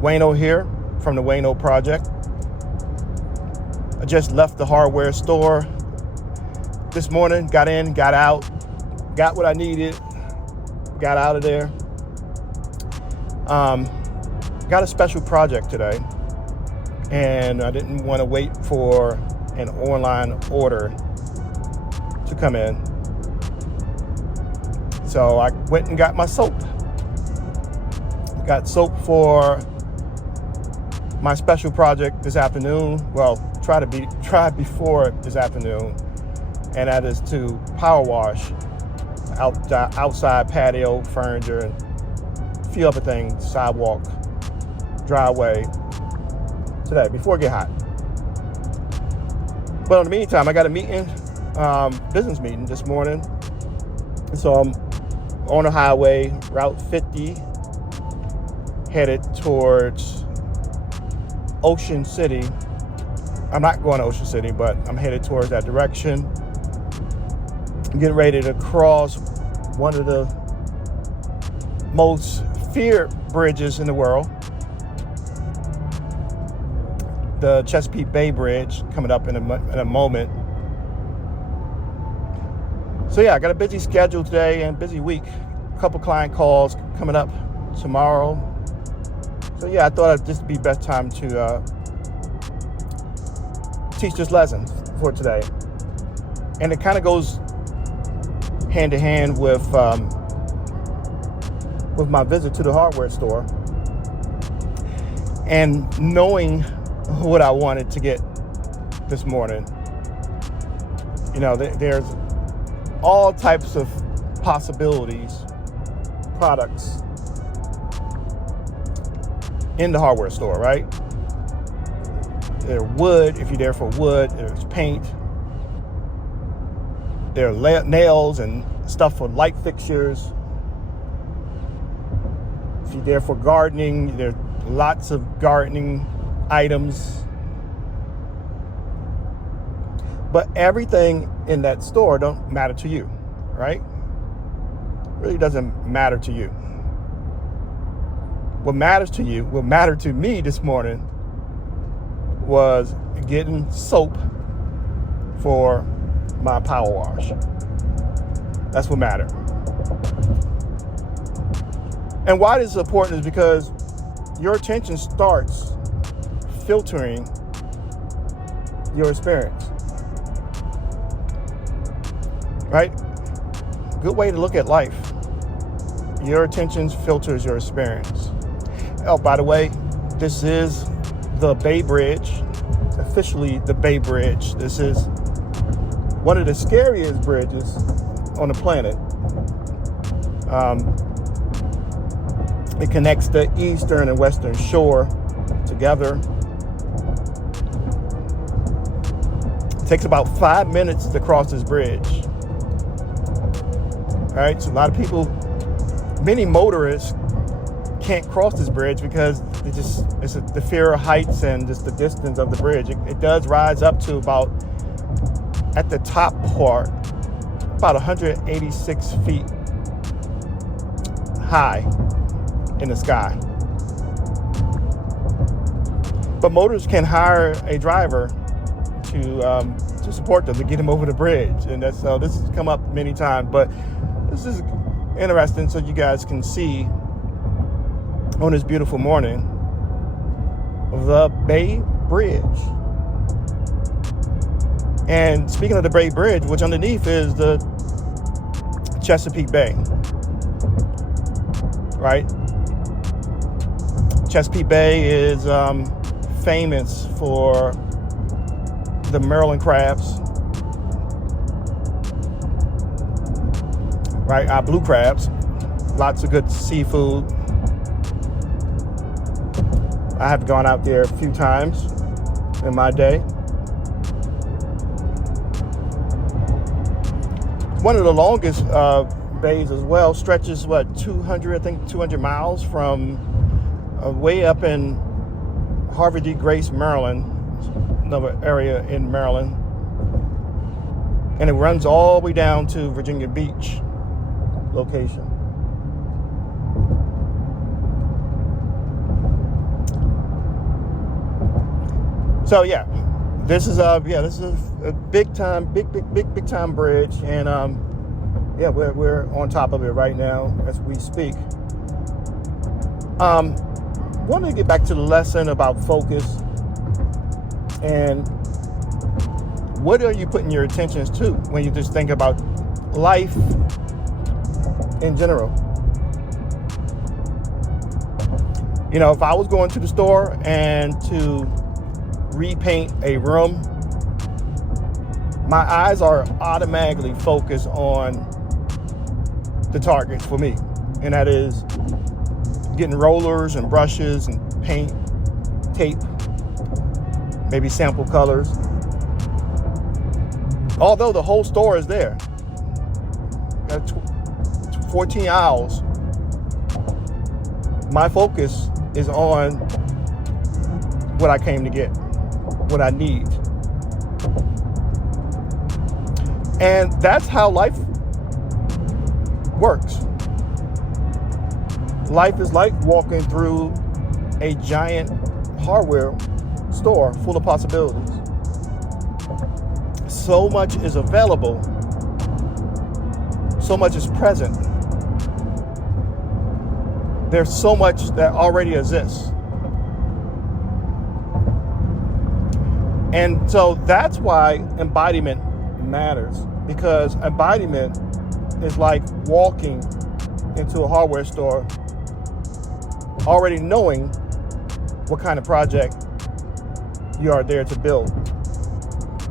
Wayno here from the Wayno Project. I just left the hardware store this morning, got in, got out, got what I needed, got out of there. Got a special project today, and I didn't want to wait for an online order to come in. So I went and got my soap. Got soap for my special project this afternoon. Well, try before this afternoon, and that is to power wash outside patio furniture and a few other things, sidewalk, driveway today before it get hot. But in the meantime, I got a meeting, business meeting this morning. So I'm on the highway, Route 50, headed towards Ocean City. I'm not going to Ocean City, but I'm headed towards that direction. I'm getting ready to cross one of the most feared bridges in the world, the Chesapeake Bay Bridge, coming up in a moment. So yeah, I got a busy schedule today and busy week. A couple client calls coming up tomorrow. So yeah, I thought this would be best time to teach this lesson for today. And it kind of goes hand in hand with my visit to the hardware store and knowing what I wanted to get this morning. You know, there's all types of possibilities, products in the hardware store, right? There's wood, if you're there for wood. There's paint. There are nails and stuff for light fixtures. If you're there for gardening, there's lots of gardening items. But everything in that store don't matter to you, right? Really doesn't matter to you. What matters to you, what mattered to me this morning, was getting soap for my power wash. That's what mattered. And why this is important is because your attention starts filtering your experience. Right? Good way to look at life. Your attention filters your experience. Oh, by the way, this is the Bay Bridge, officially the Bay Bridge. This is one of the scariest bridges on the planet. It connects the eastern and western shore together. It takes about 5 minutes to cross this bridge. All right, so a lot of people, many motorists can't cross this bridge because it's the fear of heights and just the distance of the bridge. It does rise up to about, at the top part, about 186 feet high in the sky. But motorists can hire a driver to support them, to get them over the bridge. And this has come up many times, but this is interesting so you guys can see on this beautiful morning the Bay Bridge. And speaking of the Bay Bridge, which underneath is the Chesapeake Bay, right? Chesapeake Bay is famous for the Maryland crabs, right? Our blue crabs, lots of good seafood. I have gone out there a few times in my day. One of the longest bays as well, stretches 200 miles from way up in Harvey D. Grace, Maryland, another area in Maryland, and it runs all the way down to Virginia Beach location. So yeah, this is a big time bridge, and yeah, we're on top of it right now as we speak. Want to get back to the lesson about focus and what are you putting your attentions to when you just think about life in general. You know, if I was going to the store and to repaint a room, my eyes are automatically focused on the target for me, and that is getting rollers and brushes and paint, tape, maybe sample colors. Although the whole store is there, got 14 aisles, my focus is on what I came to get, what I need. And that's how life works. Life is like walking through a giant hardware store full of possibilities. So much is available, so much is present. There's so much that already exists. And so that's why embodiment matters, because embodiment is like walking into a hardware store already knowing what kind of project you are there to build.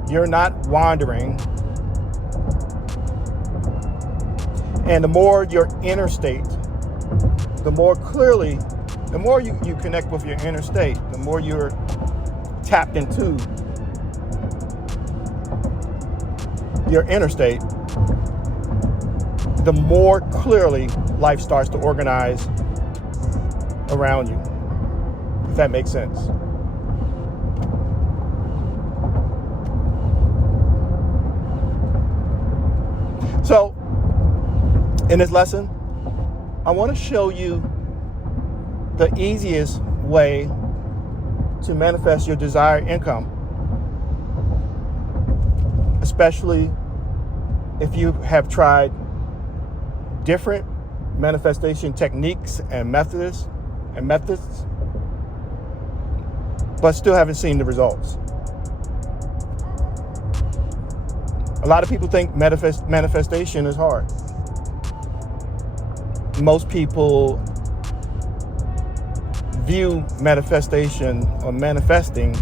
You're not wandering. And the more your inner state, the more clearly, the more you connect with your inner state, the more you're tapped into your inner state, the more clearly life starts to organize around you, if that makes sense. So, in this lesson, I want to show you the easiest way to manifest your desired income, especially if you have tried different manifestation techniques and methods, but still haven't seen the results. A lot of people think manifestation is hard. Most people view manifestation or manifesting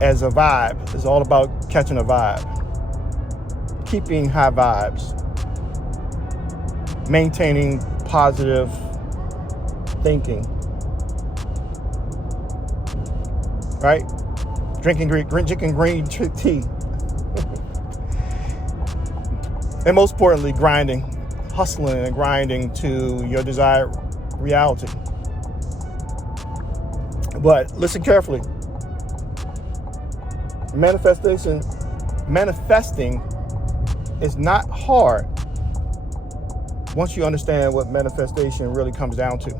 as a vibe. It's all about catching a vibe, keeping high vibes, maintaining positive thinking, right? Drinking green tea. And most importantly, hustling and grinding to your desired reality. But listen carefully. Manifesting is not hard once you understand what manifestation really comes down to.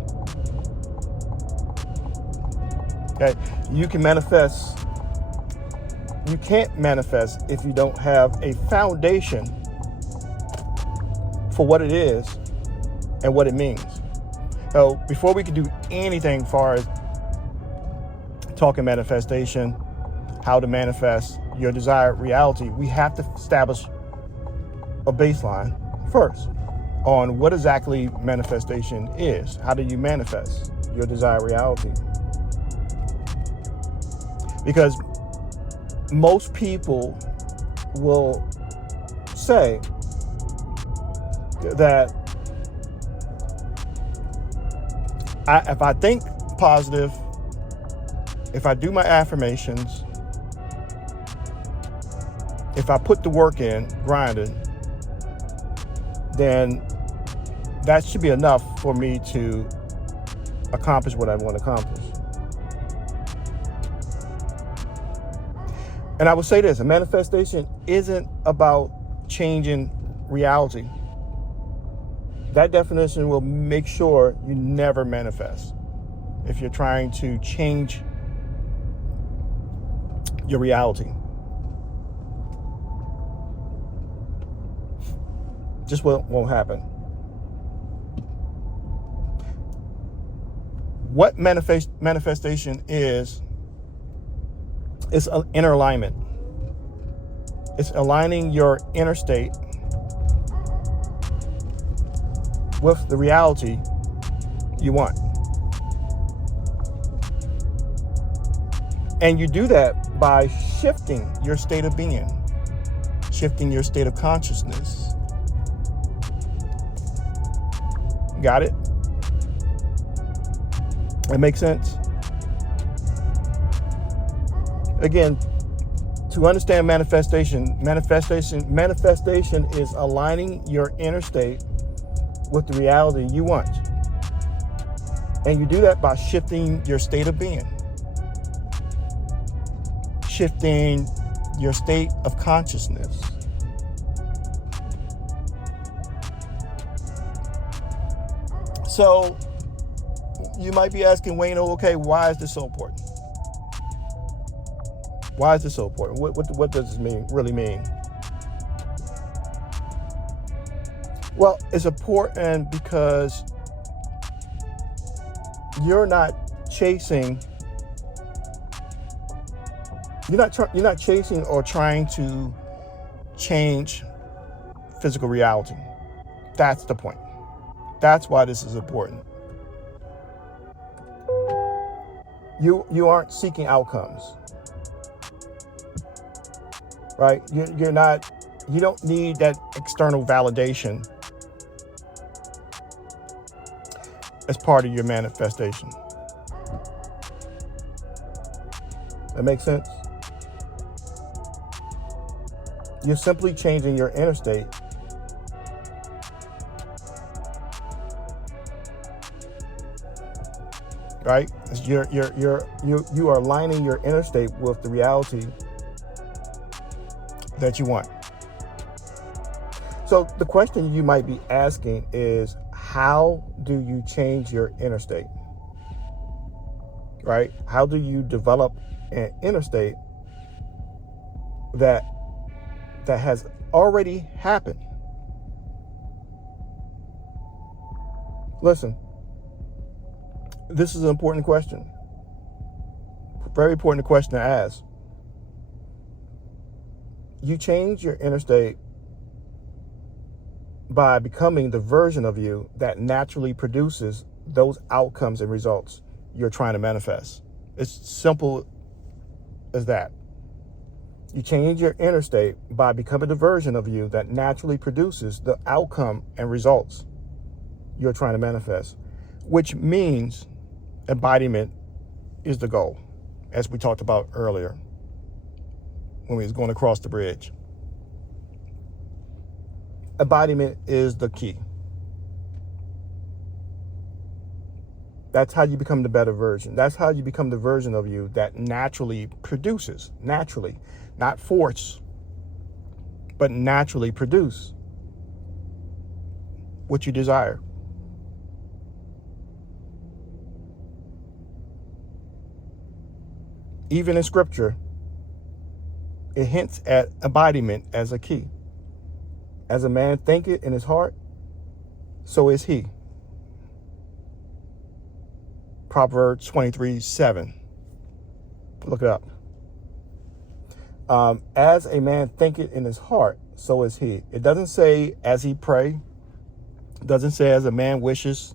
Okay, you can't manifest if you don't have a foundation for what it is and what it means. So before we can do anything as far as talking manifestation, how to manifest your desired reality, we have to establish a baseline first on what exactly manifestation is. How do you manifest your desired reality? Because most people will say that if I think positive, if I do my affirmations, if I put the work in, grinding, then that should be enough for me to accomplish what I want to accomplish. And I would say this, a manifestation isn't about changing reality. That definition will make sure you never manifest if you're trying to change your reality. Just won't happen. What manifestation is, it's an inner alignment. It's aligning your inner state with the reality you want. And you do that by shifting your state of being, shifting your state of consciousness. Got it? It makes sense? Again, to understand manifestation is aligning your inner state with the reality you want. And you do that by shifting your state of being, shifting your state of consciousness. So you might be asking, Wayne, okay, why is this so important? Why is this so important? What does this really mean? Well, it's important because you're not chasing or trying to change physical reality. That's the point. That's why this is important. You aren't seeking outcomes, right? You don't need that external validation as part of your manifestation. That makes sense? You're simply changing your inner state right? You are aligning your inner state with the reality that you want. So the question you might be asking is, how do you change your inner state? Right? How do you develop an inner state that has already happened? Listen, this is an important question. Very important question to ask. You change your inner state by becoming the version of you that naturally produces those outcomes and results you're trying to manifest. It's simple as that. You change your inner state by becoming the version of you that naturally produces the outcome and results you're trying to manifest, which means embodiment is the goal, as we talked about earlier when we was going across the bridge. Embodiment is the key. That's how you become the better version. That's how you become the version of you that naturally produces, not force, but naturally produce what you desire. Even in scripture, it hints at embodiment as a key. As a man thinketh in his heart, so is he. Proverbs 23:7. Look it up. As a man thinketh in his heart, so is he. It doesn't say as he pray. It doesn't say as a man wishes,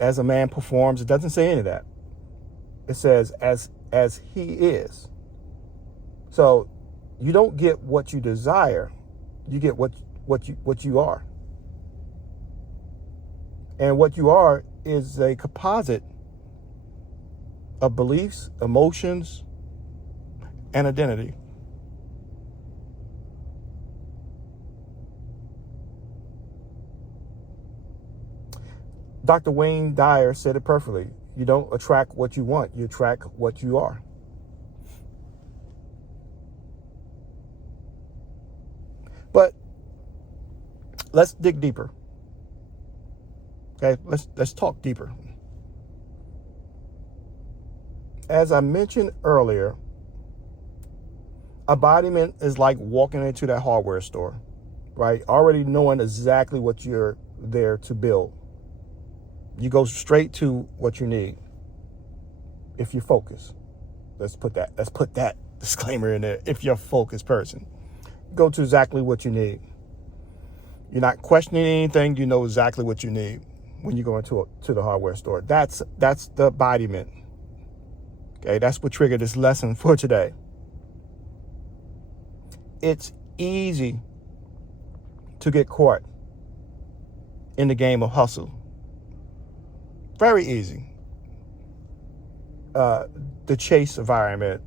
as a man performs. It doesn't say any of that. It says as he is. So you don't get what you desire, you get what you are. And what you are is a composite of beliefs, emotions, and identity. Dr. Wayne Dyer said it perfectly. You don't attract what you want, you attract what you are. But let's dig deeper. Okay, let's talk deeper. As I mentioned earlier, Embodiment is like walking into that hardware store, right? Already knowing exactly what you're there to build. You go straight to what you need if you focus. Let's put that disclaimer in there. If you're a focused person, go to exactly what you need. You're not questioning anything. You know exactly what you need when you go to the hardware store. That's the embodiment. Okay, that's what triggered this lesson for today. It's easy to get caught in the game of hustle. Very easy. The chase environment,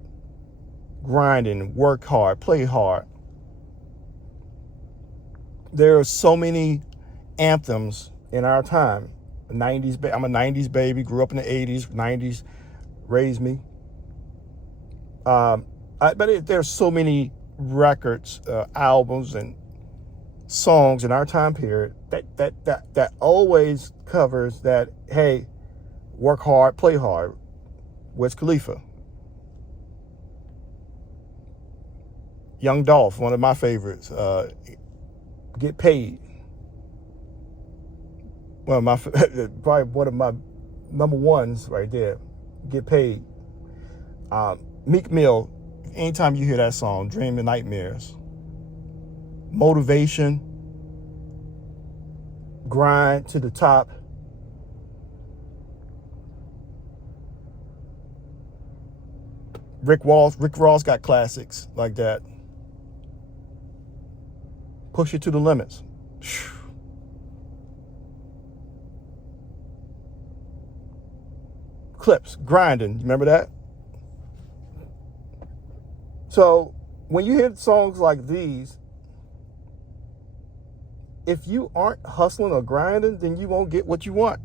grinding, work hard, play hard. There are so many anthems in our time. 90s, I'm a 90s baby, grew up in the 80s, 90s raised me. There's so many records, albums, and songs in our time period that always covers that. Hey, work hard, play hard. Wiz Khalifa, Young Dolph, one of my favorites. Get paid. Well, probably one of my number ones right there. Get paid. Meek Mill. Anytime you hear that song, Dream and Nightmares. Motivation. Grind to the top. Rick Ross got classics like that. Push it to the limits. Clips, grinding. Remember that? So when you hear songs like these, if you aren't hustling or grinding, then you won't get what you want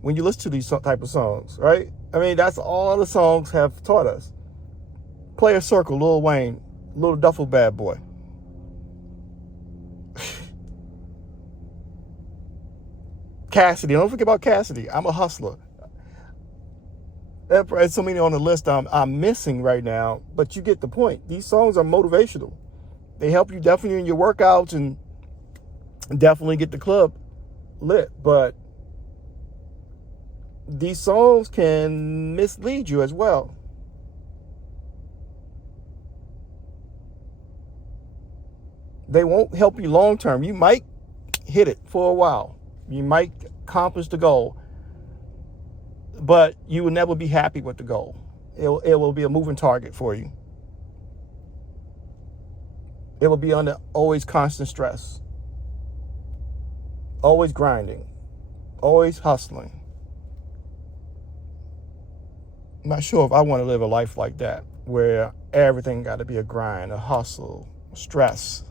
when you listen to these type of songs, right? I mean, that's all the songs have taught us. Player Circle, Lil Wayne, Little Duffel Bad Boy. Cassidy, don't forget about Cassidy. I'm a hustler. There's so many on the list I'm missing right now, but you get the point. These songs are motivational. They help you definitely in your workouts and definitely get the club lit, but these songs can mislead you as well. They won't help you long term. You might hit it for a while. You might accomplish the goal, but you will never be happy with the goal. It will be a moving target for you. It will be under always constant stress, always grinding, always hustling. I'm not sure if I want to live a life like that, where everything got to be a grind, a hustle, stress,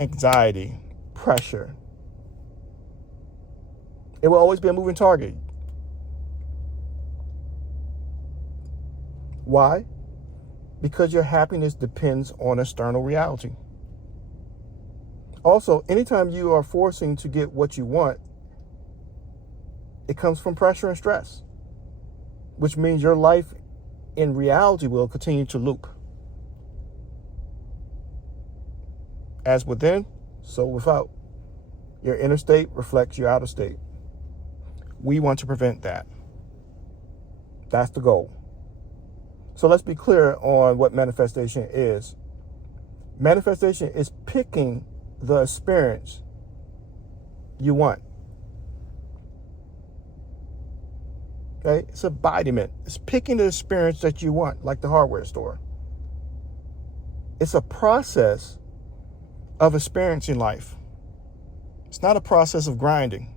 anxiety, pressure. It will always be a moving target. Why? Because your happiness depends on external reality. Also, anytime you are forcing to get what you want, it comes from pressure and stress, which means your life in reality will continue to loop. As within, so without. Your inner state reflects your outer state. We want to prevent that. That's the goal. So let's be clear on what manifestation is. Manifestation is picking the experience you want. Okay? It's embodiment. It's picking the experience that you want, like the hardware store. It's a process of experiencing life. It's not a process of grinding.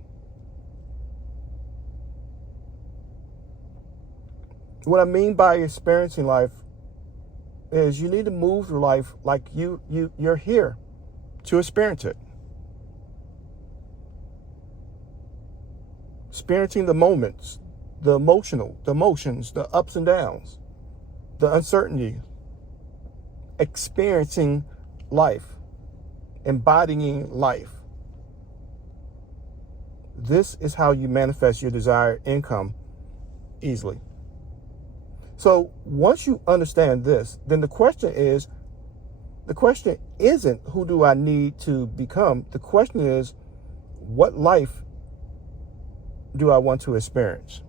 What I mean by experiencing life is you need to move through life like you're here to experience it. Experiencing the moments, the emotions, the ups and downs, the uncertainty. Experiencing life, embodying life. This is how you manifest your desired income easily. So once you understand this, then the question isn't who do I need to become? The question is, what life do I want to experience?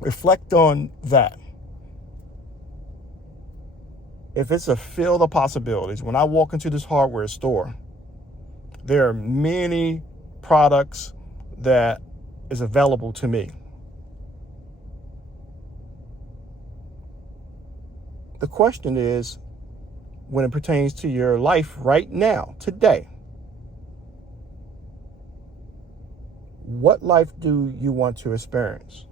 Reflect on that. If it's a field of possibilities, when I walk into this hardware store, there are many products that is available to me. The question is, when it pertains to your life right now, today, what life do you want to experience?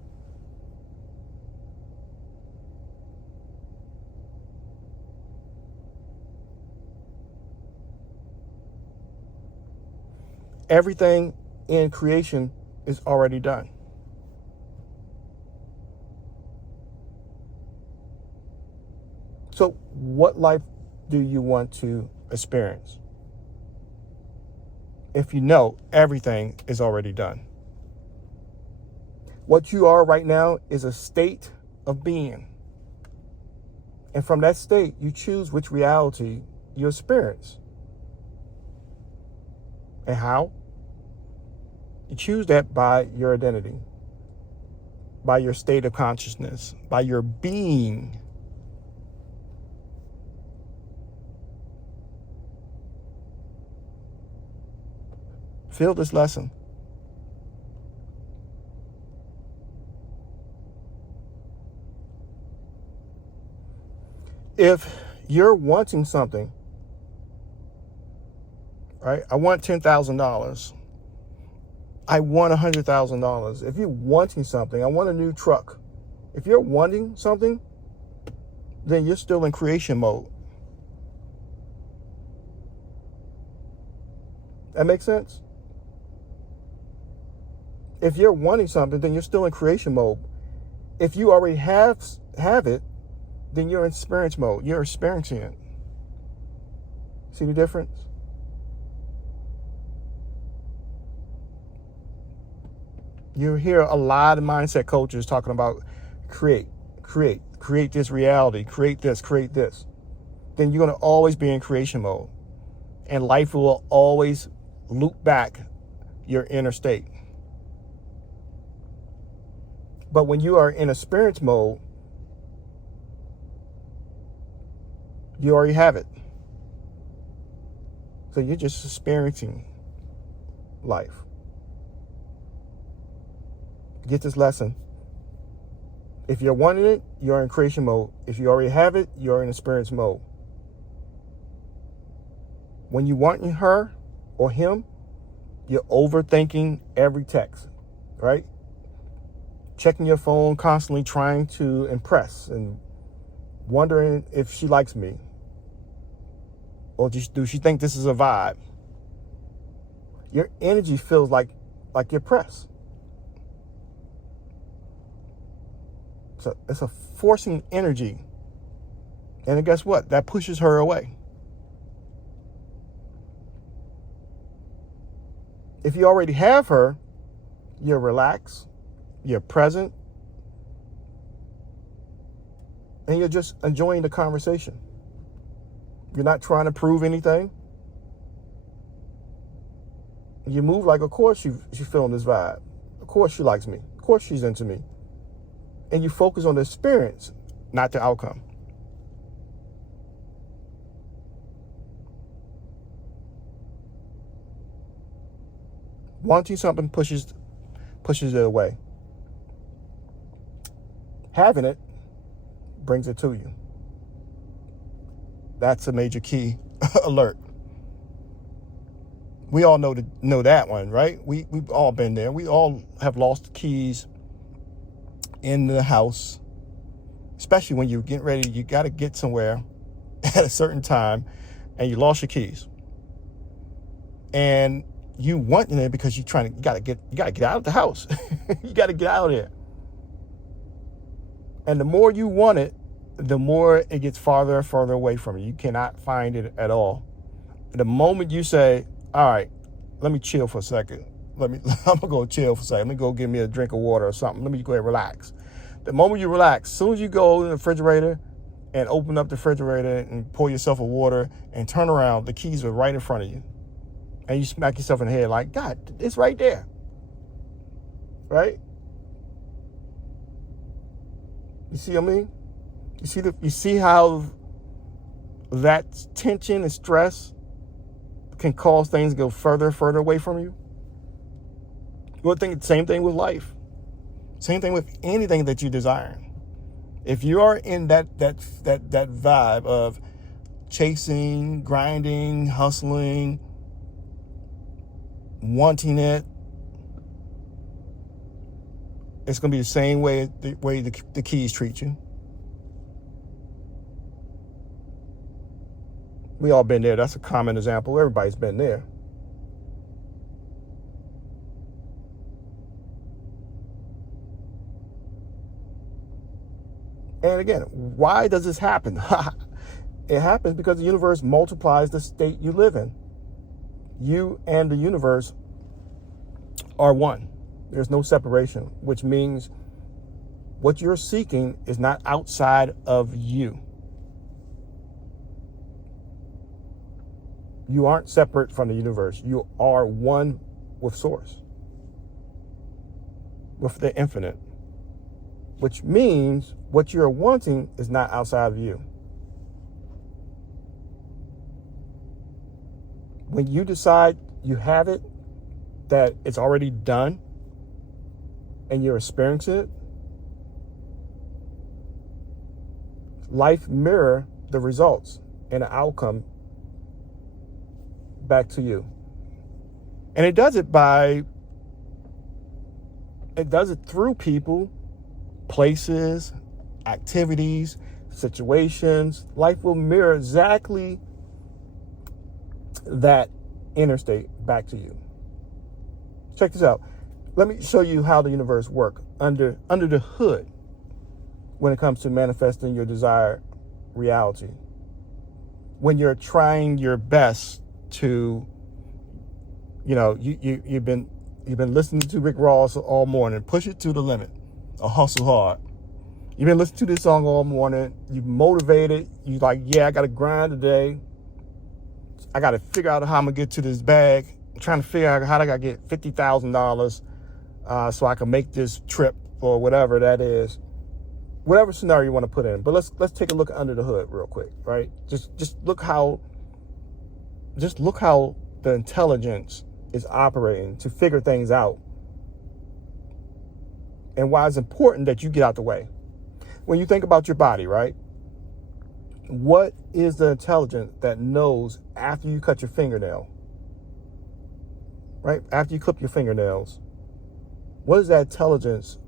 Everything in creation is already done. So what life do you want to experience? If you know everything is already done. What you are right now is a state of being. And from that state, you choose which reality you experience. And how? You choose that by your identity, by your state of consciousness, by your being. Feel this lesson. If you're wanting something, right? I want $10,000. I want $100,000. If you're wanting something, I want a new truck. If you're wanting something, then you're still in creation mode. That makes sense? If you're wanting something, then you're still in creation mode. If you already have it, then you're in experience mode. You're experiencing it. See the difference? You hear a lot of mindset coaches talking about create this reality, create this. Then you're going to always be in creation mode. And life will always loop back your inner state. But when you are in experience mode, you already have it. So you're just experiencing life. Get this lesson. If you're wanting it, you're in creation mode. If you already have it, you're in experience mode. When you want her or him, you're overthinking every text, right? Checking your phone, constantly trying to impress and wondering if she likes me. Or do she think this is a vibe? Your energy feels like you're pressed. So it's a forcing energy. And then guess what? That pushes her away. If you already have her, you're relaxed, you're present, and you're just enjoying the conversation. You're not trying to prove anything. You move like, of course she's feeling this vibe. Of course she likes me. Of course she's into me. And you focus on the experience, not the outcome. Wanting something pushes it away. Having it brings it to you. That's a major key alert. We all know that one, right? We've all been there. We all have lost the keys in the house, especially when you're getting ready. You got to get somewhere at a certain time, and you lost your keys. And you want it because you gotta get out of the house. You got to get out of there. And the more you want it, the more it gets farther and farther away from you. You cannot find it at all. The moment you say, all right, let me chill for a second. I'm gonna go chill for a second. Let me go get me a drink of water or something. Let me go ahead and relax. The moment you relax, as soon as you go in the refrigerator and open up the refrigerator and pour yourself a water and turn around, the keys are right in front of you. And you smack yourself in the head like, God, it's right there. Right? You see what I mean? You see how that tension and stress can cause things to go further and further away from you? Well, same thing with life. Same thing with anything that you desire. If you are in that vibe of chasing, grinding, hustling, wanting it, it's going to be the same way the keys treat you. We all been there. That's a common example. Everybody's been there. And again, why does this happen? It happens because the universe multiplies the state you live in. You and the universe are one. There's no separation, which means what you're seeking is not outside of you. You aren't separate from the universe. You are one with Source, with the infinite, which means what you're wanting is not outside of you. When you decide you have it, that it's already done, and you're experiencing it, life mirror the results and the outcome back to you. And it does it through people, places, activities, situations. Life will mirror exactly that inner state back to you. Check this out. Let me show you how the universe works under the hood when it comes to manifesting your desired reality. When you're trying your best to, you've been listening to Rick Ross all morning, push it to the limit, or hustle hard. You've been listening to this song all morning. You've motivated. You like, yeah, I got to grind today. I got to figure out how I'm gonna get to this bag. I'm trying to figure out how I got to get $50,000 so I can make this trip or whatever that is. Whatever scenario you want to put in. But let's take a look under the hood real quick, right? Just look how the intelligence is operating to figure things out, and why it's important that you get out the way. When you think about your body, right? What is the intelligence that knows after you cut your fingernail, right? After you clip your fingernails, what is that intelligence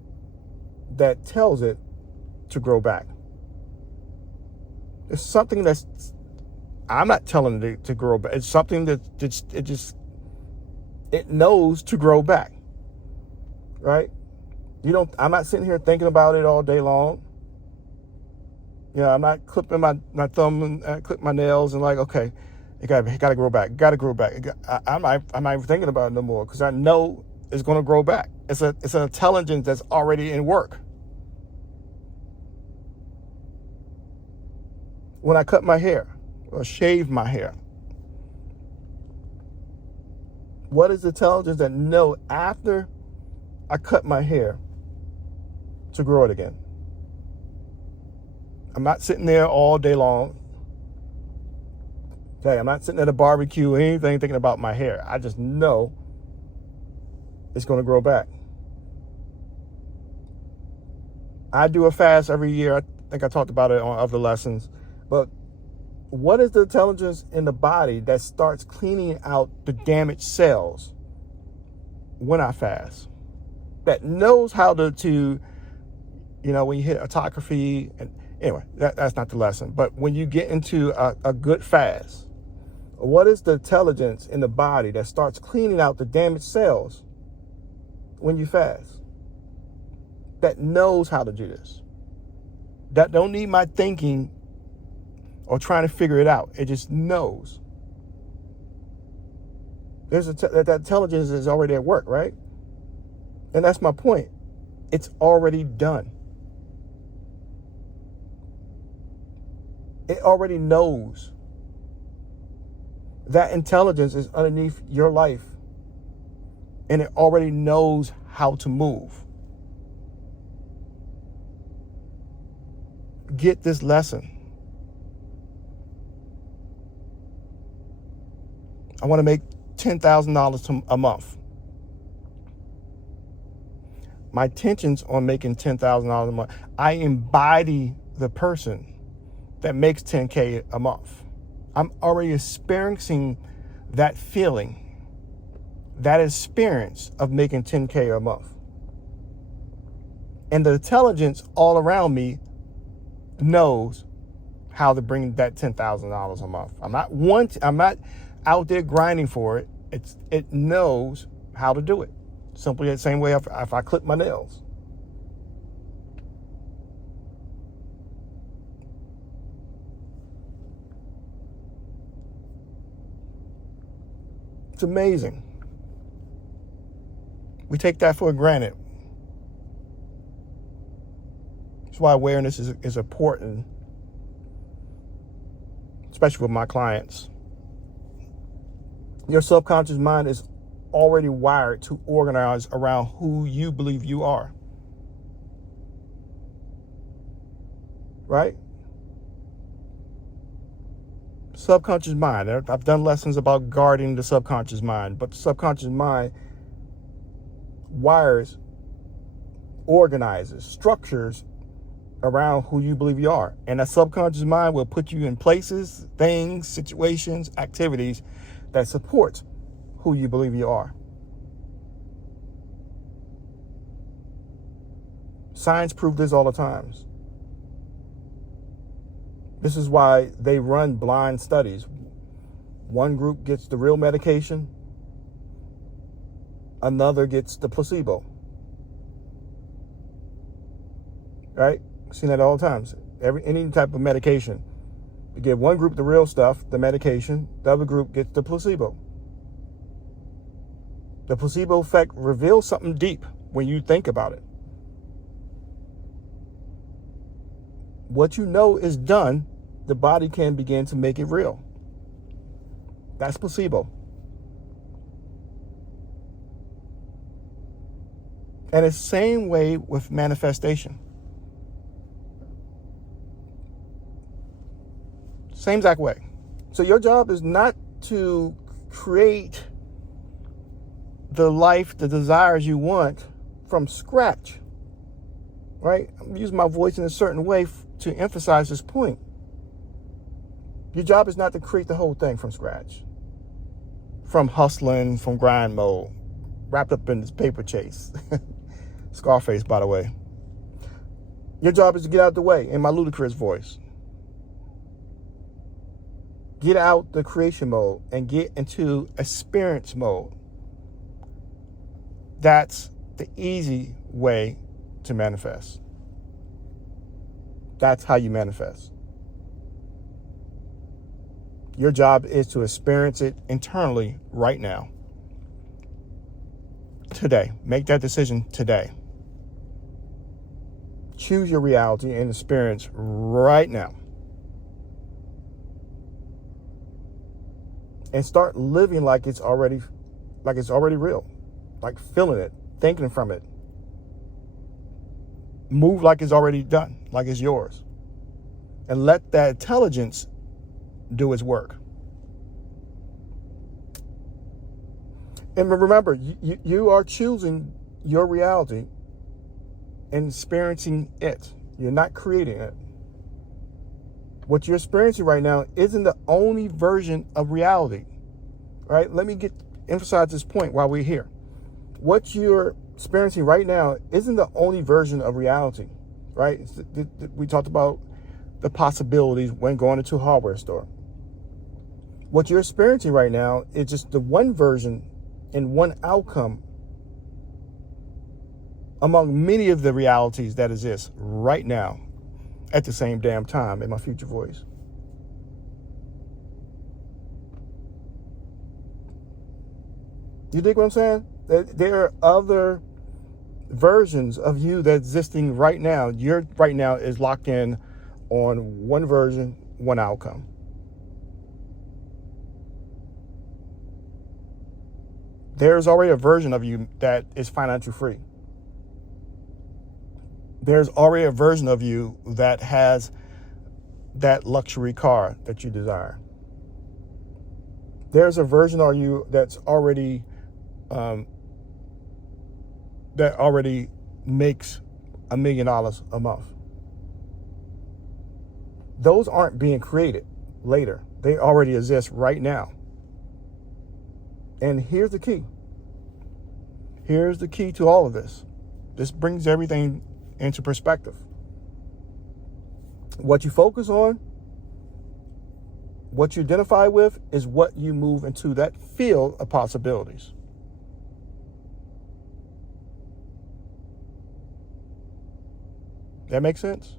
that tells it to grow back? It's something that's, I'm not telling it to grow back. It's something that it knows to grow back, right? I'm not sitting here thinking about it all day long. I'm not clipping my thumb and clip my nails and like, okay, it got to grow back. Got to grow back. I'm not even thinking about it no more because I know it's going to grow back. It's an intelligence that's already in work. When I cut my hair or shave my hair, what is the intelligence that know after I cut my hair to grow it again? I'm not sitting there all day long. Okay, I'm not sitting at a barbecue or anything thinking about my hair. I just know it's going to grow back. I do a fast every year. I think I talked about it on other lessons. But what is the intelligence in the body that starts cleaning out the damaged cells when I fast? That knows how to when you hit autophagy, and anyway, that's not the lesson. But when you get into a good fast, what is the intelligence in the body that starts cleaning out the damaged cells when you fast? That knows how to do this. That don't need my thinking or trying to figure it out. It just knows. that intelligence is already at work, right? And that's my point. It's already done. It already knows. That intelligence is underneath your life, and it already knows how to move. Get this lesson. I want to make $10,000 a month. My intentions on making $10,000 a month. I embody the person that makes $10K a month. I'm already experiencing that feeling, that experience of making $10K a month. And the intelligence all around me knows how to bring that $10,000 a month. I'm not out there grinding for it. It knows how to do it. Simply the same way if I clip my nails. It's amazing. We take that for granted. That's why awareness is important, especially with my clients. Your subconscious mind is already wired to organize around who you believe you are. Right? Subconscious mind. I've done lessons about guarding the subconscious mind, but the subconscious mind wires, organizes, structures around who you believe you are. And that subconscious mind will put you in places, things, situations, activities that support who you believe you are. Science proves this all the time. This is why they run blind studies. One group gets the real medication, another gets the placebo. Right? I've seen that all the times. Any type of medication. You give one group the real stuff, the medication, the other group gets the placebo. The placebo effect reveals something deep when you think about it. What you know is done, the body can begin to make it real. That's placebo. And it's the same way with manifestation. Same exact way. So your job is not to create the life, the desires you want from scratch. Right? I'm using my voice in a certain way to emphasize this point. Your job is not to create the whole thing from scratch. From hustling, from grind mode, wrapped up in this paper chase. Scarface, by the way. Your job is to get out the way, in my ludicrous voice. Get out the creation mode and get into experience mode. That's the easy way to manifest. That's how you manifest. Your job is to experience it internally right now. Today. Make that decision today. Choose your reality and experience right now. And start living like it's already real. Like feeling it, thinking from it. Move like it's already done, like it's yours. And let that intelligence do its work. And remember, you are choosing your reality and experiencing it. You're not creating it. What you're experiencing right now isn't the only version of reality. Right? Let me emphasize this point while we're here. What you're experiencing right now isn't the only version of reality. Right? We talked about the possibilities when going into a hardware store. What you're experiencing right now is just the one version and one outcome among many of the realities that exist right now at the same damn time in my future voice. You dig what I'm saying? There are other versions of you that's existing right now. Your right now is locked in on one version, one outcome. There's already a version of you that is financial free. There's already a version of you that has that luxury car that you desire. There's a version of you that's already makes $1 million a month. Those aren't being created later. They already exist right now. And here's the key. Here's the key to all of this. This brings everything into perspective. What you focus on, what you identify with, is what you move into that field of possibilities. That makes sense?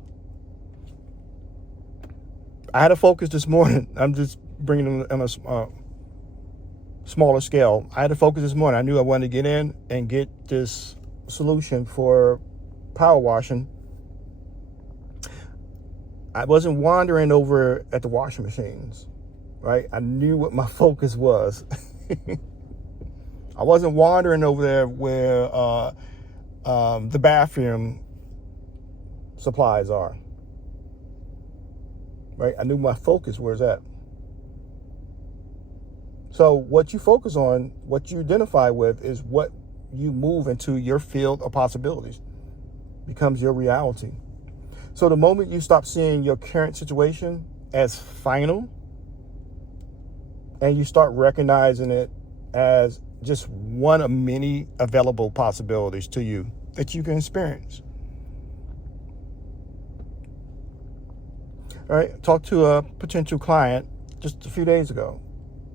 I had a focus this morning. I'm just bringing it on a smaller scale. I had to focus this morning. I knew I wanted to get in and get this solution for power washing. I wasn't wandering over at the washing machines, right? I knew what my focus was. I wasn't wandering over there where the bathroom supplies are, right? I knew my focus was at. So what you focus on, what you identify with, is what you move into your field of possibilities, becomes your reality. So the moment you stop seeing your current situation as final and you start recognizing it as just one of many available possibilities to you that you can experience. All right, talked to a potential client just a few days ago.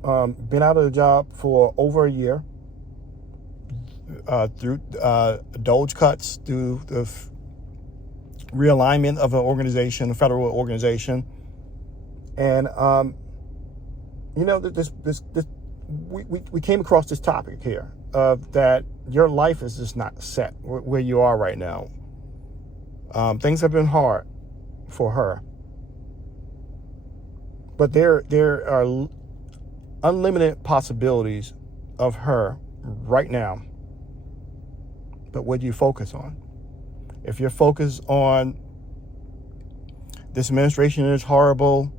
Been out of the job for over a year through Doge cuts, through the realignment of an organization, a federal organization, and we came across this topic here of that your life is just not set where you are right now. Things have been hard for her, but there are unlimited possibilities of her right now. But what do you focus on? If you're focused on this administration is horrible,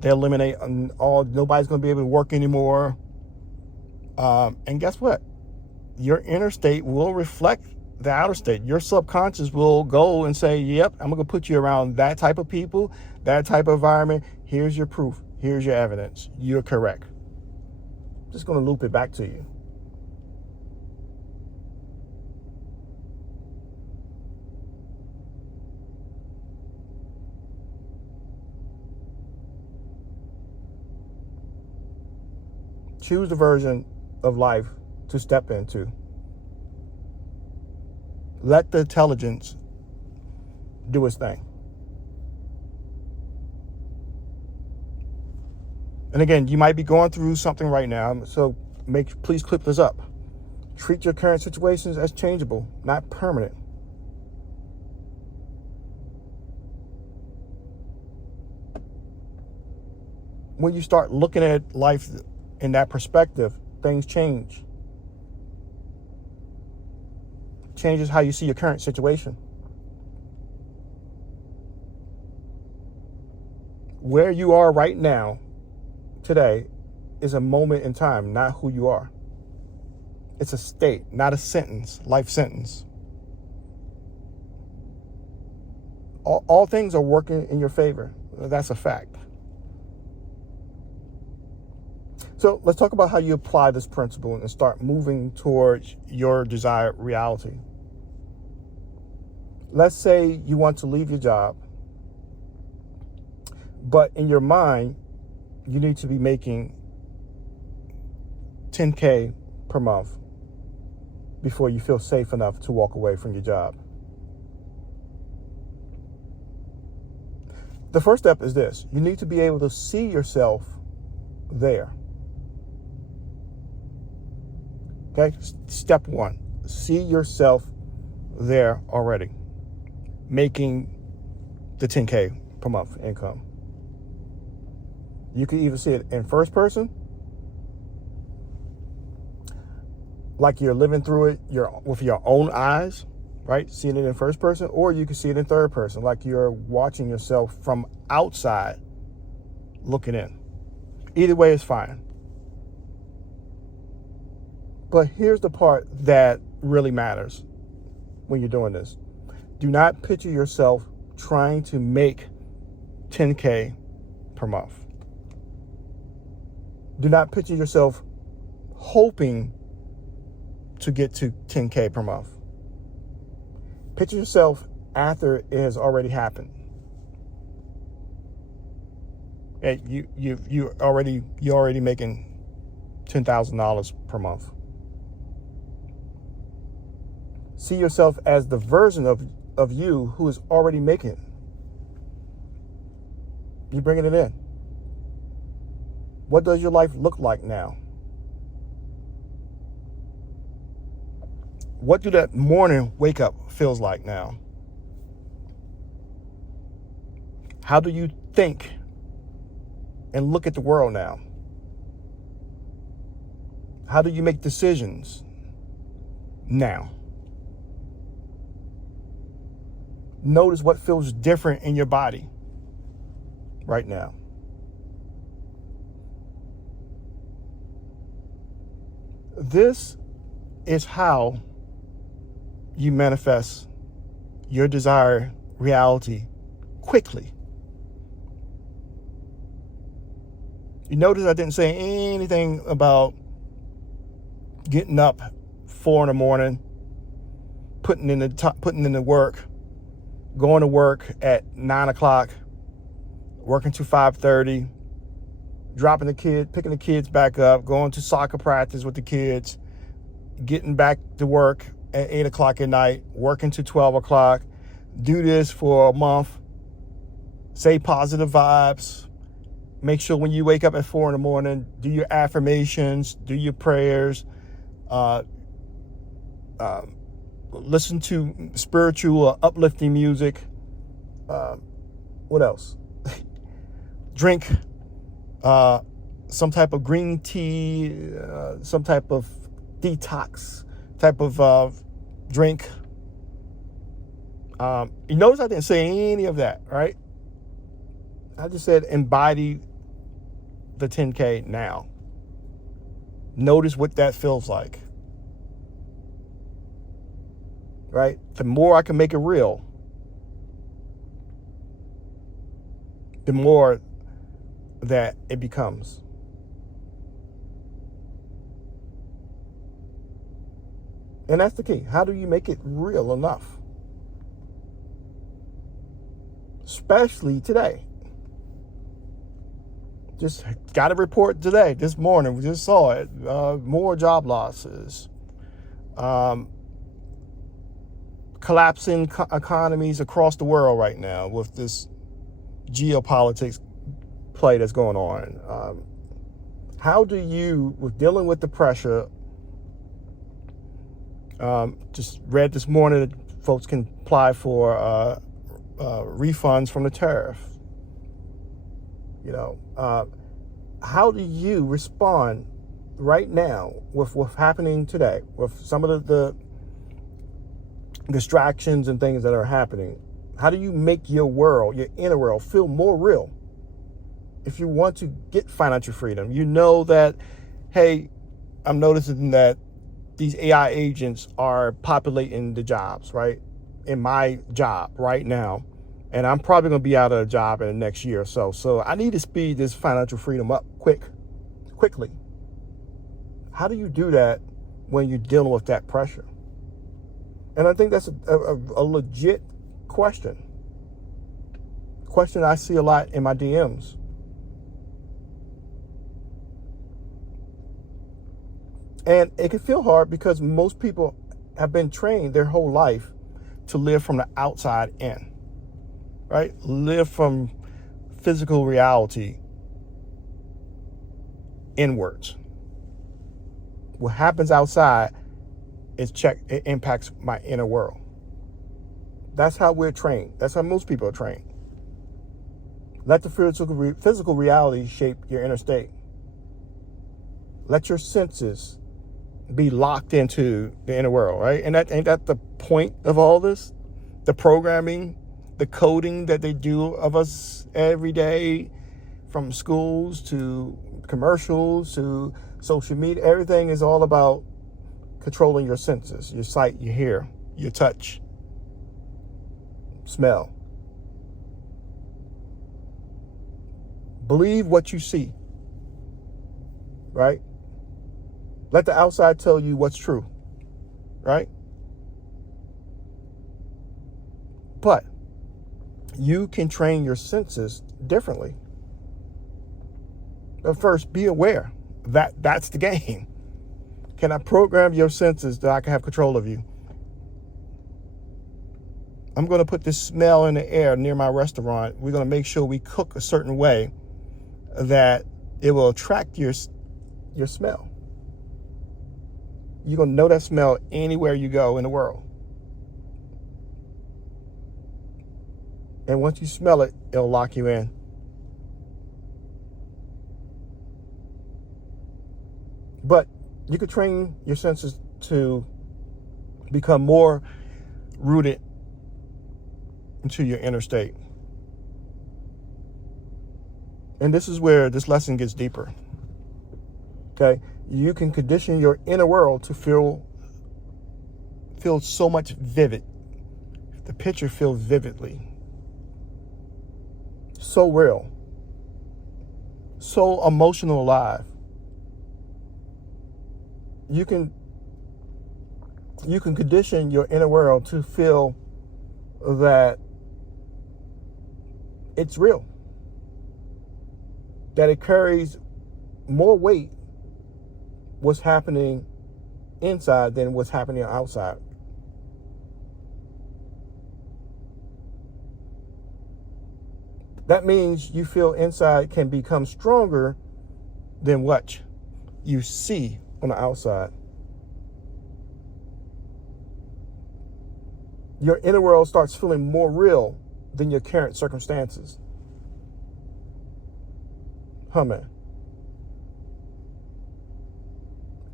they eliminate nobody's going to be able to work anymore. And guess what? Your inner state will reflect the outer state. Your subconscious will go and say, yep, I'm going to put you around that type of people, that type of environment. Here's your proof. Here's your evidence. You're correct. Just going to loop it back to you. Choose the version of life to step into. Let the intelligence do its thing. And again, you might be going through something right now, so please clip this up. Treat your current situations as changeable, not permanent. When you start looking at life in that perspective, things change. Changes how you see your current situation. Where you are right now, today, is a moment in time, not who you are. It's a state, not a sentence, life sentence. All things are working in your favor. That's a fact. So let's talk about how you apply this principle and start moving towards your desired reality. Let's say you want to leave your job, but in your mind, you need to be making $10K per month before you feel safe enough to walk away from your job. The first step is this. You need to be able to see yourself there. Okay, step one, see yourself there already, making the 10K per month income. You can either see it in first person, like you're living through it with your own eyes, right? Seeing it in first person, or you can see it in third person, like you're watching yourself from outside looking in. Either way is fine. But here's the part that really matters when you're doing this. Do not picture yourself trying to make 10K per month. Do not picture yourself hoping to get to 10K per month. Picture yourself after it has already happened. And you're already making $10,000 per month. See yourself as the version of you who is already making it. You're bringing it in. What does your life look like now? What do that morning wake up feels like now? How do you think and look at the world now? How do you make decisions now? Notice what feels different in your body right now. This is how you manifest your desired reality quickly. You notice I didn't say anything about getting up 4 in the morning, putting in the work, going to work at 9 o'clock, working to 5:30, picking the kids back up, going to soccer practice with the kids, getting back to work at 8 o'clock at night, working to 12 o'clock. Do this for a month. Say positive vibes. Make sure when you wake up at 4 in the morning, do your affirmations, do your prayers, listen to spiritual or uplifting music. What else? Drink some type of green tea, some type of detox type of drink. You notice I didn't say any of that, right? I just said embody the 10K now. Notice what that feels like, right? The more I can make it real, the more that it becomes. And that's the key. How do you make it real enough? Especially today. Just got a report today, this morning. We just saw it. More job losses. Collapsing economies across the world right now with this geopolitics play that's going on. How do you, with dealing with the pressure, just read this morning that folks can apply for refunds from the tariff. How do you respond right now with what's happening today, with some of the distractions and things that are happening? How do you make your world, your inner world, feel more real? If you want to get financial freedom, you know that, hey, I'm noticing that these AI agents are populating the jobs, right? In my job right now. And I'm probably going to be out of a job in the next year or so. So I need to speed this financial freedom up quickly. How do you do that when you're dealing with that pressure? And I think that's a legit question. Question I see a lot in my DMs. And it can feel hard because most people have been trained their whole life to live from the outside in. Right? Live from physical reality inwards. What happens outside it impacts my inner world. That's how we're trained. That's how most people are trained. Let the physical reality shape your inner state. Let your senses be locked into the inner world, right? And ain't that the point of all this? The programming, the coding that they do of us every day, from schools to commercials to social media, everything is all about controlling your senses, your sight, your hear, your touch, smell. Believe what you see, right? Let the outside tell you what's true, right? But you can train your senses differently. But first, be aware that that's the game. Can I program your senses that I can have control of you? I'm going to put this smell in the air near my restaurant. We're going to make sure we cook a certain way that it will attract your smell. You're going to know that smell anywhere you go in the world. And once you smell it, it'll lock you in. But you could train your senses to become more rooted into your inner state. And this is where this lesson gets deeper. Okay? You can condition your inner world to feel so much vivid. The picture feels vividly. So real. So emotional alive. You can condition your inner world to feel that it's real. That it carries more weight what's happening inside than what's happening outside. That means you feel inside can become stronger than what you see on the outside. Your inner world starts feeling more real than your current circumstances. Man.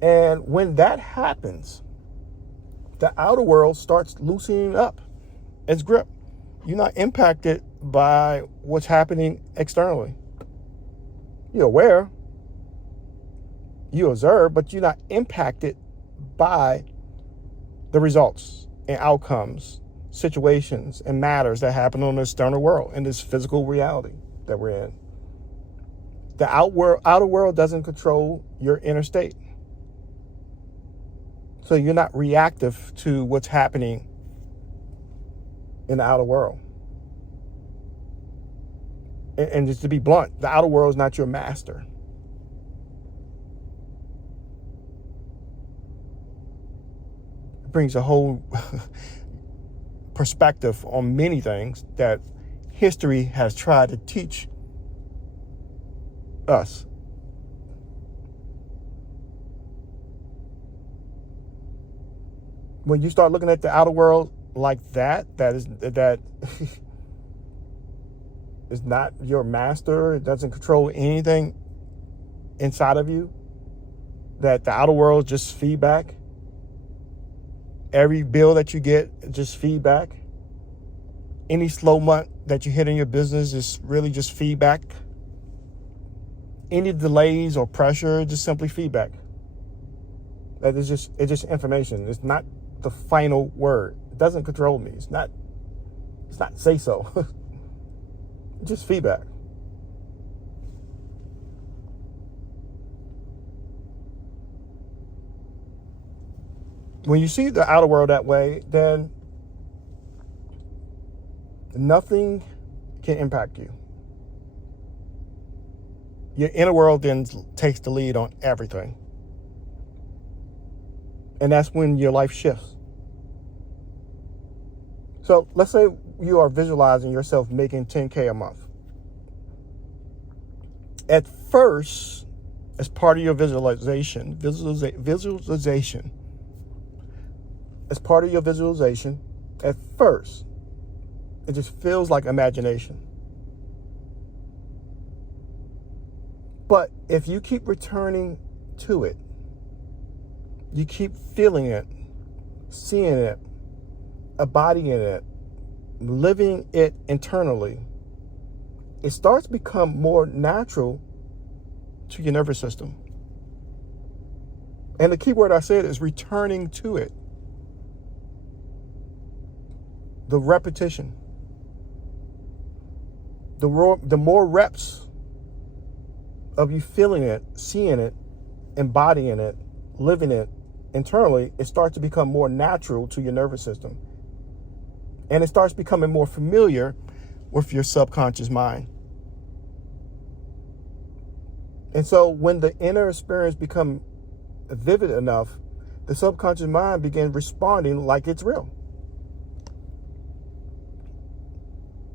And when that happens, the outer world starts loosening up its grip. You're not impacted by what's happening externally. You're aware, you observe, but you're not impacted by the results and outcomes, situations and matters that happen on the external world in this physical reality that we're in. The outer world doesn't control your inner state. So you're not reactive to what's happening in the outer world. And just to be blunt, the outer world is not your master. It brings a whole perspective on many things that history has tried to teach us. When you start looking at the outer world like that is not your master, it doesn't control anything inside of you, that the outer world is just feedback. Every bill that you get is just feedback. Any slow month that you hit in your business is really just feedback. Any delays or pressure, just simply feedback. That is it's just information. It's not the final word. It doesn't control me. It's not say so. It's just feedback. When you see the outer world that way, then nothing can impact you. Your inner world then takes the lead on everything. And that's when your life shifts. So let's say you are visualizing yourself making $10K a month. At first, as part of your visualization, as part of your visualization, at first, it just feels like imagination. But if you keep returning to it, you keep feeling it, seeing it, embodying it, living it internally, it starts to become more natural to your nervous system. And the key word I said is returning to it. The repetition. The more reps of you feeling it, seeing it, embodying it, living it internally, it starts to become more natural to your nervous system. And it starts becoming more familiar with your subconscious mind. And so when the inner experience becomes vivid enough, the subconscious mind begins responding like it's real.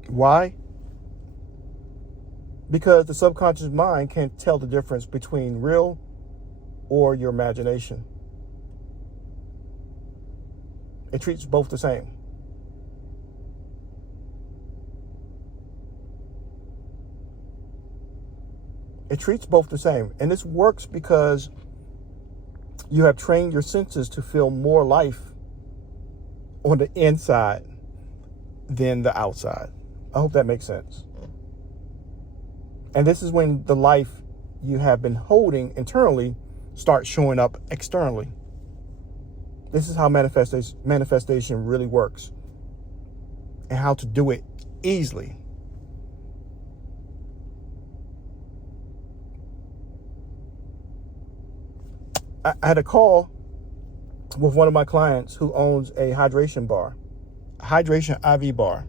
Why? Because the subconscious mind can't tell the difference between real or your imagination. It treats both the same. It treats both the same. And this works because you have trained your senses to feel more life on the inside than the outside. I hope that makes sense. And this is when the life you have been holding internally starts showing up externally. This is how manifestation really works and how to do it easily. I had a call with one of my clients who owns a hydration IV bar.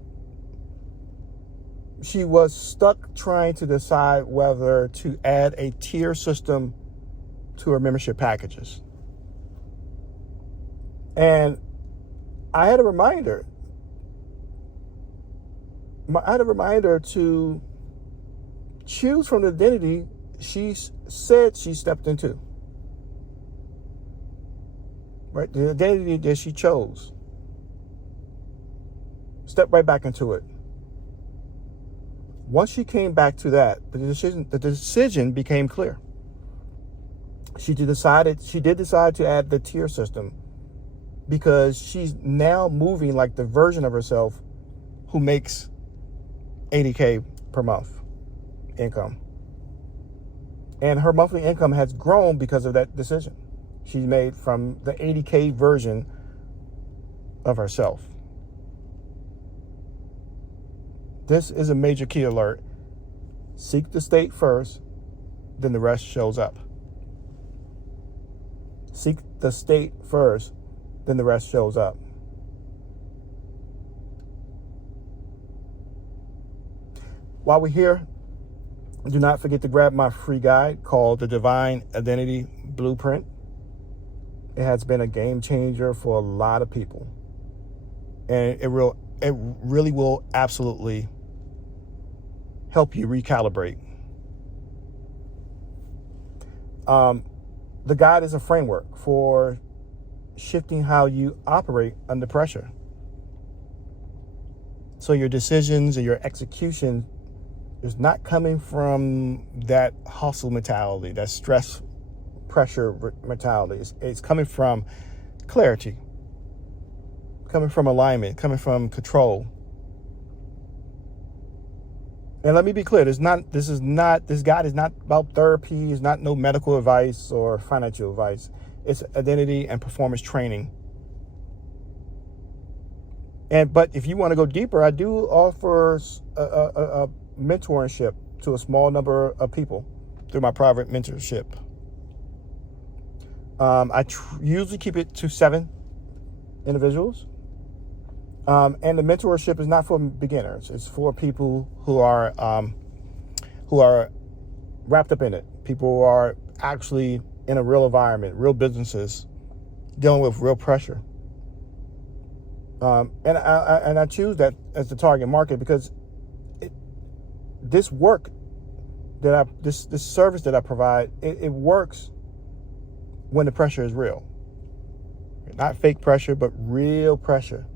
She was stuck trying to decide whether to add a tier system to her membership packages. And I had a reminder. I had a reminder to choose from the identity she said she stepped into. Right? The identity that she chose. Step right back into it. Once she came back to that, the decision became clear. She did decide to add the tier system because she's now moving like the version of herself who makes $80K per month income. And her monthly income has grown because of that decision she's made from the $80K version of herself. This is a major key alert. Seek the state first, then the rest shows up. Seek the state first, then the rest shows up. While we're here, do not forget to grab my free guide called The Divine Identity Blueprint. It has been a game changer for a lot of people. And it really will absolutely help you recalibrate. The guide is a framework for shifting how you operate under pressure. So your decisions and your execution is not coming from that hustle mentality, that stress pressure mentality. It's coming from clarity, coming from alignment, coming from control. And let me be clear, this guide is not about therapy, it's not no medical advice or financial advice. It's identity and performance training. But if you want to go deeper, I do offer a mentorship to a small number of people through my private mentorship. I usually keep it to 7 individuals. And the mentorship is not for beginners. It's for people who are wrapped up in it. People who are actually in a real environment, real businesses, dealing with real pressure. And I choose that as the target market because this work this service that I provide, it works when the pressure is real. Not fake pressure, but real pressure,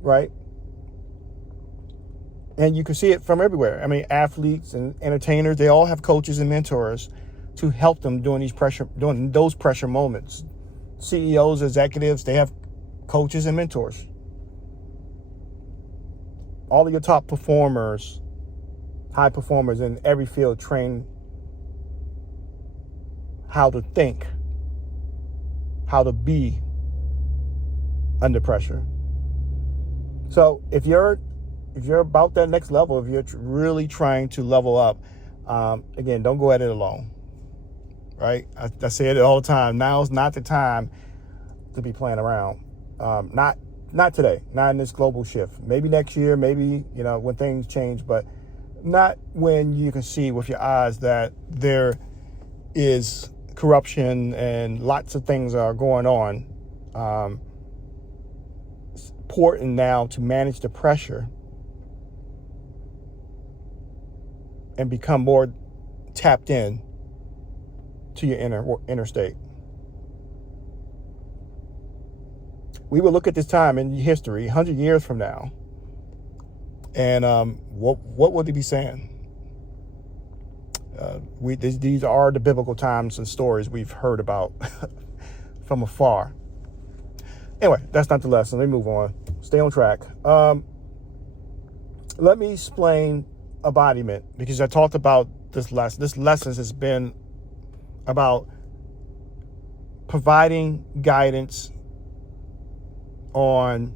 right? And you can see it from everywhere. I mean, athletes and entertainers, they all have coaches and mentors to help them during those pressure moments. CEOs, executives, they have coaches and mentors. All of your top performers, high performers in every field, train how to think, how to be under pressure. So if you're about that next level, if you're really trying to level up, again, don't go at it alone, right? I say it all the time. Now's not the time to be playing around. Not today, not in this global shift. Maybe next year, maybe, when things change, but not when you can see with your eyes that there is corruption and lots of things are going on. It's important now to manage the pressure and become more tapped in to your inner state. We will look at this time in history 100 years from now, and what would they be saying? These are the biblical times and stories we've heard about from afar. Anyway, that's not the lesson. Let me move on. Stay on track. Let me explain embodiment, because I talked about this lesson. This lesson has been about providing guidance on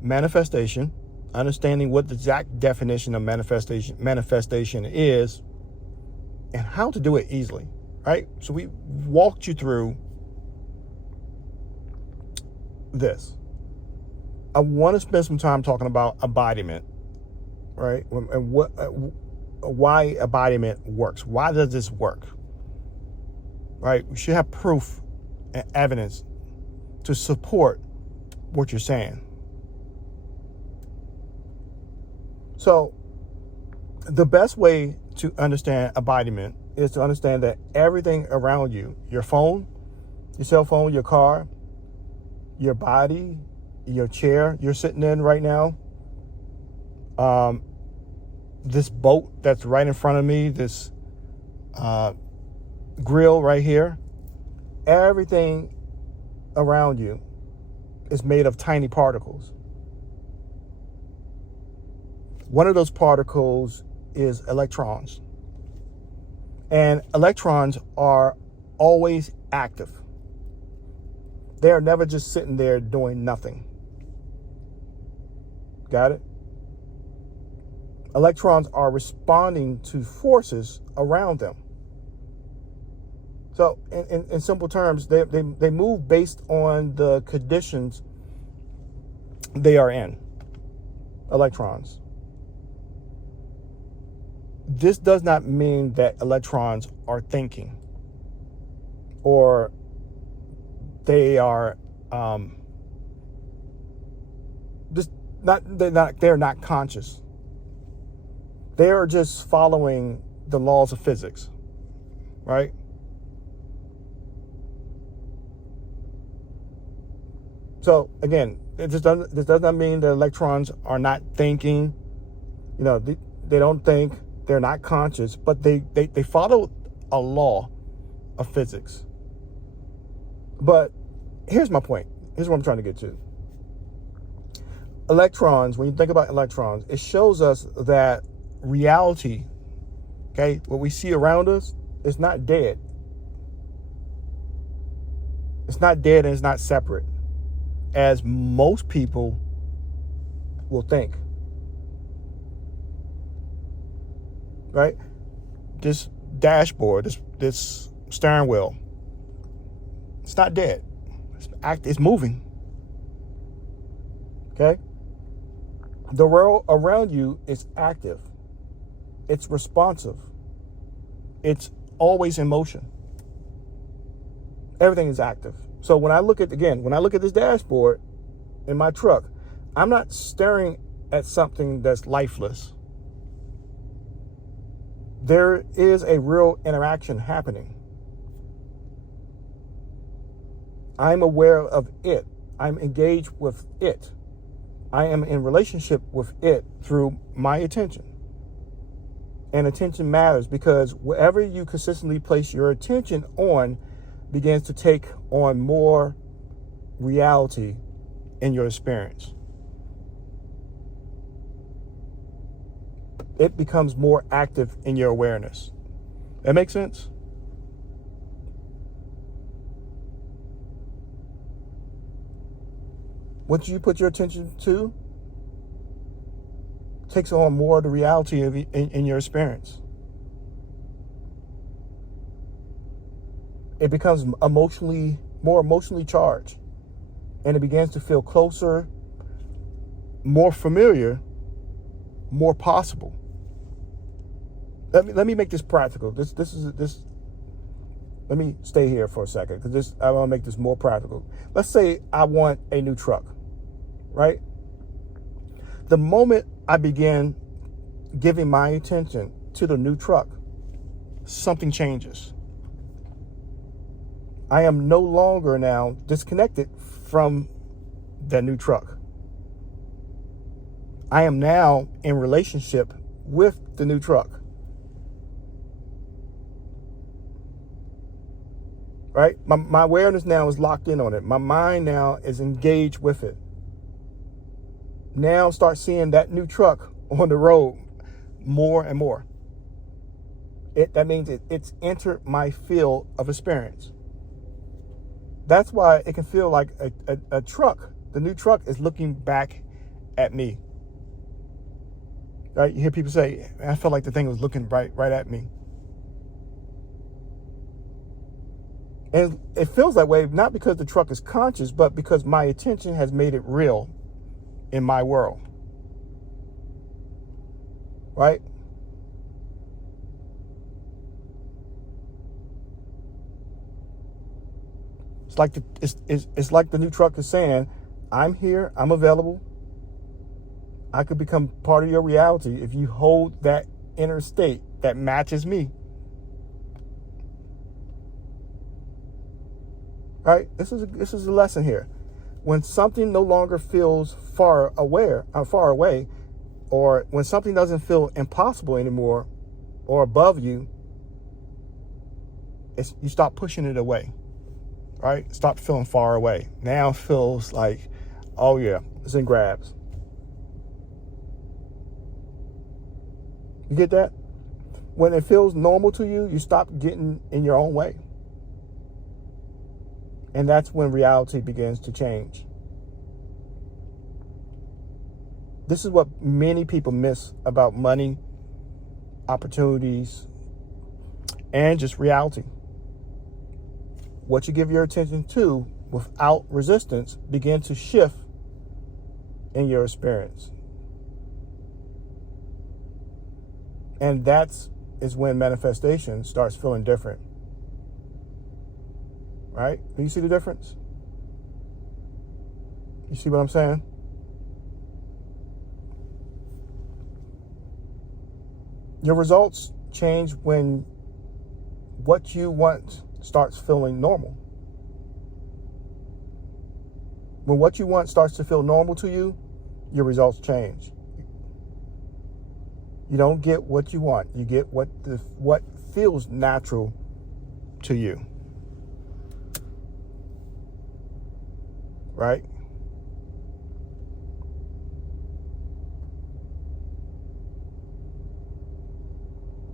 manifestation, understanding what the exact definition of manifestation is, and how to do it easily, right? So we walked you through this. I want to spend some time talking about embodiment, right? And why embodiment works. Why does this work? Right? We should have proof and evidence to support what you're saying. So the best way to understand embodiment is to understand that everything around you, your phone, your cell phone, your car, your body, your chair you're sitting in right now, this boat that's right in front of me, this grill right here, everything around you is made of tiny particles. One of those particles is electrons. And electrons are always active. They are never just sitting there doing nothing. Got it? Electrons are responding to forces around them. So in simple terms, they move based on the conditions they are in. Electrons. This does not mean that electrons are thinking or they are they're not conscious. They are just following the laws of physics, right? So again, this does not mean that electrons are not thinking. They don't think. They're not conscious, but they follow a law of physics. But here's my point. Here's what I'm trying to get to. Electrons, when you think about electrons, it shows us that reality, okay, what we see around us is not dead. It's not dead and it's not separate, as most people will think. Right? This dashboard, this steering wheel, it's not dead. It's moving. Okay? The world around you is active. It's responsive. It's always in motion. Everything is active. So when I look at this dashboard in my truck, I'm not staring at something that's lifeless. There is a real interaction happening. I'm aware of it. I'm engaged with it. I am in relationship with it through my attention. And attention matters because wherever you consistently place your attention on begins to take on more reality in your experience. It becomes more active in your awareness. That makes sense? What you put your attention to takes on more of the reality of in your experience. It becomes more emotionally charged, and it begins to feel closer, more familiar, more possible. Let me make this practical. This. Let me stay here for a second because I want to make this more practical. Let's say I want a new truck, right? The moment I begin giving my attention to the new truck, something changes. I am no longer now disconnected from the new truck. I am now in relationship with the new truck. Right? My awareness now is locked in on it. My mind now is engaged with it. Now start seeing that new truck on the road more and more. That means it's entered my field of experience. That's why it can feel like a truck. The new truck is looking back at me. Right? You hear people say, I felt like the thing was looking right at me. And it feels that way, not because the truck is conscious, but because my attention has made it real in my world. Right? It's like the new truck is saying, I'm here, I'm available. I could become part of your reality if you hold that inner state that matches me. Right? This is a lesson here. When something no longer feels far away, or when something doesn't feel impossible anymore or above you, you stop pushing it away. Right? Stop feeling far away. Now it feels like, oh yeah, it's in grabs. You get that? When it feels normal to you, you stop getting in your own way. And that's when reality begins to change. This is what many people miss about money, opportunities, and just reality. What you give your attention to without resistance begins to shift in your experience. And is when manifestation starts feeling different. Right? Do you see the difference? You see what I'm saying? Your results change when what you want starts feeling normal. When what you want starts to feel normal to you, your results change. You don't get what you want. You get what feels natural to you. Right?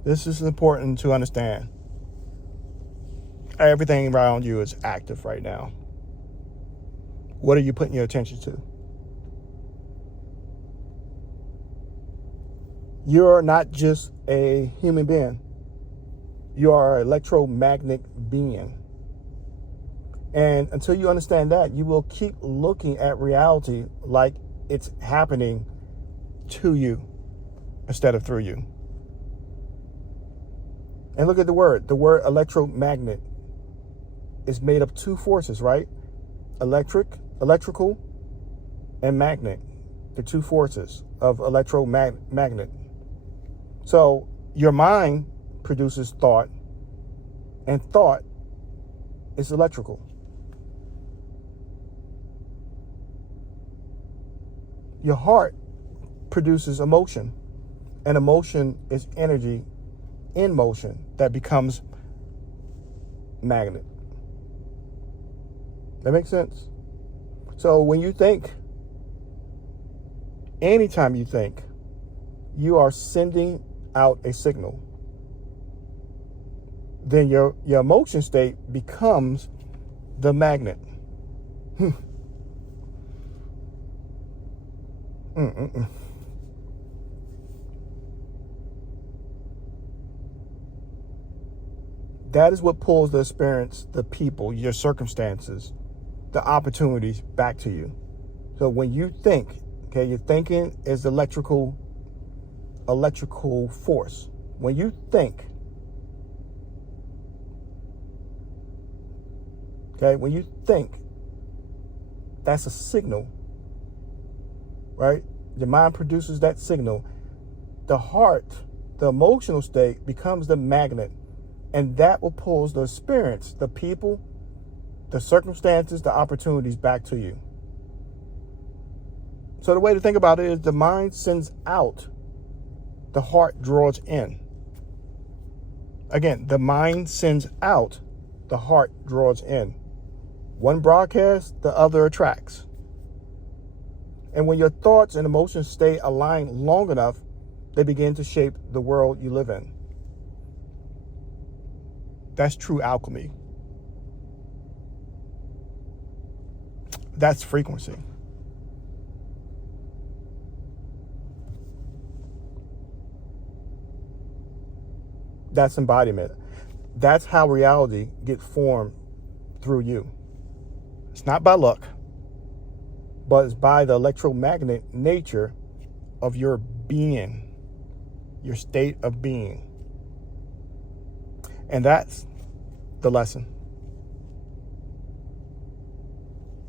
This is important to understand. Everything around you is active right now. What are you putting your attention to? You're not just a human being. You are an electromagnetic being. And until you understand that, you will keep looking at reality like it's happening to you instead of through you. And look at the word electromagnet is made of two forces, right? Electrical, and magnet. The two forces of electromagnet. So your mind produces thought, and thought is electrical. Your heart produces emotion, and emotion is energy in motion that becomes magnet. That makes sense? So when you think, anytime you think, you are sending out a signal. Then your emotion state becomes the magnet. That is what pulls the experience, the people, your circumstances, the opportunities back to you. So when you think, okay, your thinking is electrical force. When you think, okay, when you think, that's a signal, right? Your mind produces that signal. The heart, the emotional state becomes the magnet, and that will pull the experience, the people, the circumstances, the opportunities back to you. So the way to think about it is the mind sends out, the heart draws in. Again, the mind sends out, the heart draws in. One broadcasts, the other attracts. And when your thoughts and emotions stay aligned long enough, they begin to shape the world you live in. That's true alchemy. That's frequency. That's embodiment. That's how reality gets formed through you. It's not by luck, but it's by the electromagnetic nature of your being, your state of being. And that's the lesson.